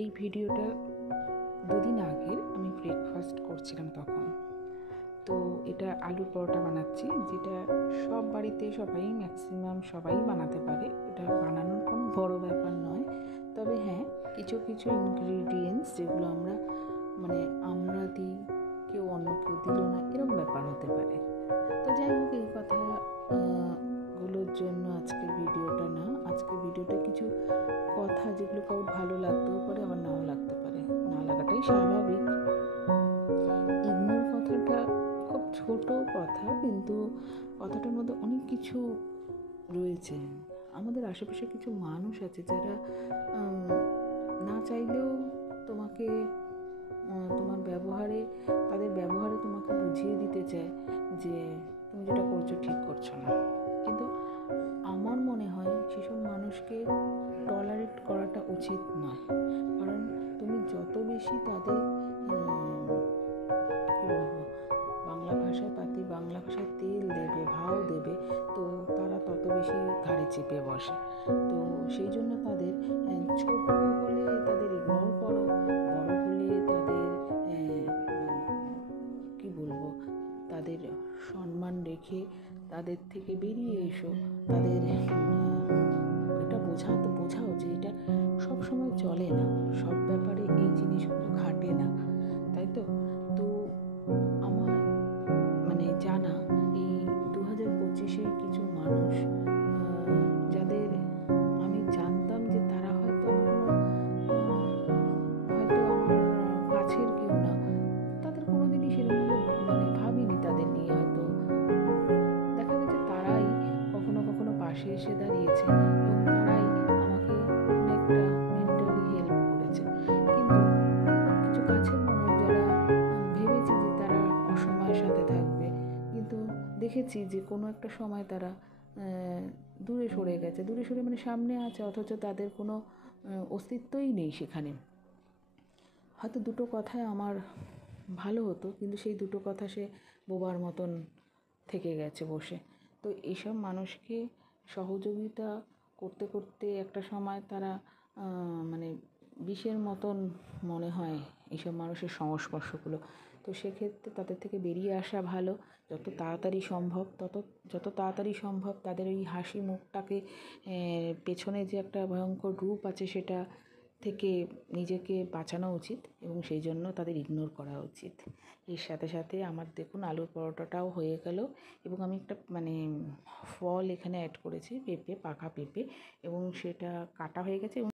এই ভিডিওটা দুদিন আগের আমি ব্রেকফাস্ট করছিলাম তখন। তো এটা আলুর পরোটা বানাচ্ছি, যেটা সব বাড়িতে ম্যাক্সিমাম সবাই বানাতে পারে। এটা বানানোর কোনো বড় ব্যাপার নয়। তবে হ্যাঁ, কিছু কিছু ইনগ্রিডিয়েন্টস যেগুলো আমরা দিই, কেউ অন্য কেউ দিল না, এরকম ব্যাপার হতে পারে। তো যাই হোক, এই কথাগুলোর জন্য আজকের ভিডিওটা কিছু কথা যেগুলো কারোর ভালো লাগতেও পারে, আবার নাও লাগতে পারে। না লাগাটাই স্বাভাবিক। ইগনোর কথাটা খুব ছোট কথা, কিন্তু কথাটার মধ্যে অনেক কিছু রয়েছে। আমাদের আশেপাশে কিছু মানুষ আছে যারা না চাইলেও তোমাকে তাদের ব্যবহারে তোমাকে বুঝিয়ে দিতে চায় যে তুমি যেটা করছো ঠিক করছো না। কিন্তু আমার মনে হয় সেসব মানুষকে টলারেট করাটা উচিত নয়। কারণ তুমি যত বেশি তাদের বাংলা ভাষায় তেল দেবে, ভাও দেবে, তো তারা তত বেশি ঘাড়ে চেপে বসে। তো সেই জন্য তাদের ছোট হলে তাদের ইগনোর করো, বড় হলে তাদের সম্মান রেখে তাদের থেকে বেরিয়ে এসো। তাদের এটা বোঝাও যে এটা সব সময় চলে না, সব ব্যাপারে এই জিনিসগুলো খাটে না, তাই তো। তো আমার জানা এই 2025-এ কিছু মানুষ যাদের আমি জানতাম যে তারা হয়তো আমার কাছের কেউ না, তাদের কোনোদিনই সেরকমভাবে ভাবিনি তাদের নিয়ে। হয়তো দেখা গেছে তারাই কখনো কখনো পাশে এসে দাঁড়িয়েছে এবং তারাই আমাকে অনেকটা মেন্টালি হেল্প করেছে। কিন্তু কিছু কাছের মানুষ যারা ভেবেছি যে তারা অসময়ের সাথে থাকবে, কিন্তু দেখেছি যে কোনো একটা সময় তারা দূরে সরে গেছে। সামনে আছে, অথচ তাদের কোনো অস্তিত্বই নেই সেখানে। হয়তো দুটো কথায় আমার ভালো হতো, কিন্তু সেই দুটো কথা সে বোবার মতন থেকে গেছে বসে। তো এইসব মানুষকে সহযোগিতা করতে করতে একটা সময় তারা বিষের মতন মনে হয় এইসব মানুষের সংস্পর্শগুলো। তো সেক্ষেত্রে তাদের থেকে বেরিয়ে আসা ভালো। যত তাড়াতাড়ি সম্ভব তাদের ওই হাসি মুখটাকে, পেছনে যে একটা ভয়ঙ্কর রূপ আছে, সেটা থেকে নিজেকে বাঁচানো উচিত এবং সেই জন্য তাদের ইগনোর করা উচিত। এর সাথে সাথে আমার দেখুন আলুর পরোটাটাও হয়ে গেল, এবং আমি একটা ফল এখানে অ্যাড করেছি, পাকা পেঁপে, এবং সেটা কাটা হয়ে গেছে এবং